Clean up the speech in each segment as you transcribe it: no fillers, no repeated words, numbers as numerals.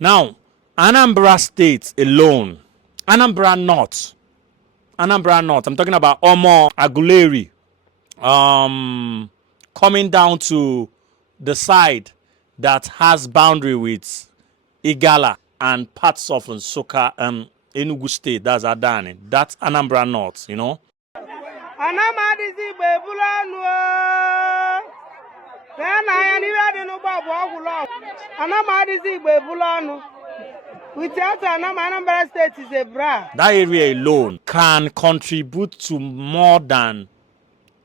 Now, Anambra State alone, Anambra North, I'm talking about Omo, Aguleri, coming down to the side that has boundary with Igala and parts of Nsukka, Enugu State, that's Adani. That's Anambra North, you know. Anambra State is a bra. That area alone can contribute to more than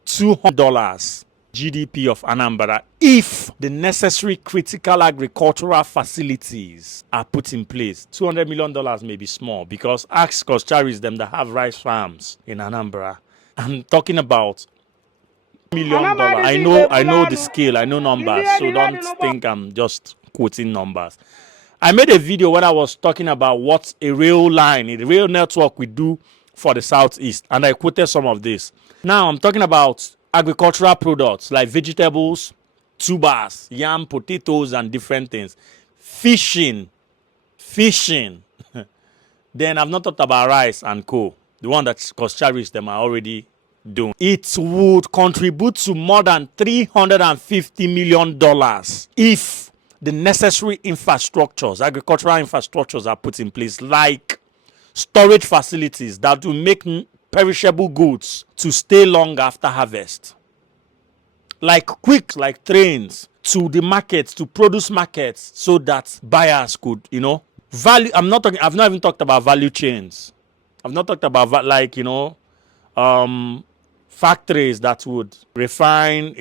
$200 GDP of Anambra if the necessary critical agricultural facilities are put in place. $200 million may be small because ask Kocharis, them that have rice farms in Anambra. I'm talking about $1 million. I know the scale, I know numbers, so don't think I'm just quoting numbers. I made a video when I was talking about what a rail line, a rail network we do for the Southeast, and I quoted some of this. Now I'm talking about agricultural products like vegetables, tubers, yam, potatoes, and different things. Fishing. Then I've not talked about rice and co. The one that Kocharis them are already doing. It would contribute to more than $350 million if the necessary infrastructures, agricultural infrastructures are put in place, like storage facilities that will make perishable goods to stay long after harvest. Like trains to the markets, to produce markets, so that buyers could, value. I've not even talked about value chains. I've not talked about factories that would refine,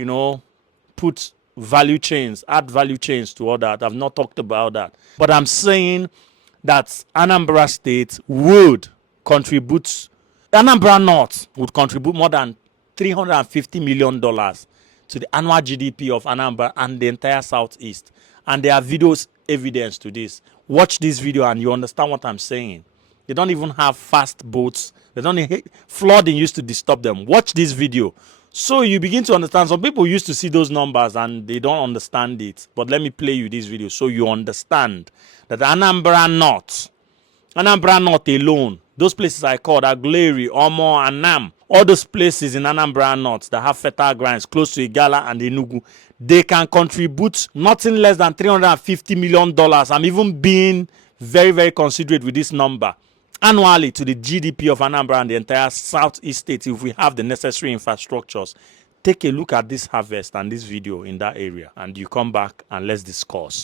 put value chains, add value chains to all that. I've not talked about that. But I'm saying that Anambra State would contribute, Anambra North would contribute more than $350 million to the annual GDP of Anambra and the entire Southeast. And there are videos evidence to this. Watch this video and you understand what I'm saying. They don't even have fast boats. They don't flooding used to disturb them. Watch this video. So you begin to understand. Some people used to see those numbers and they don't understand it. But let me play you this video so you understand that Anambra North alone, those places I called Aguleri, Omo, ANAM, all those places in Anambra North that have fertile grounds close to Igala and Enugu, they can contribute nothing less than $350 million. I'm even being very, very considerate with this number annually to the GDP of Anambra and the entire Southeast state if we have the necessary infrastructures. Take a look at this harvest and this video in that area and you come back and let's discuss.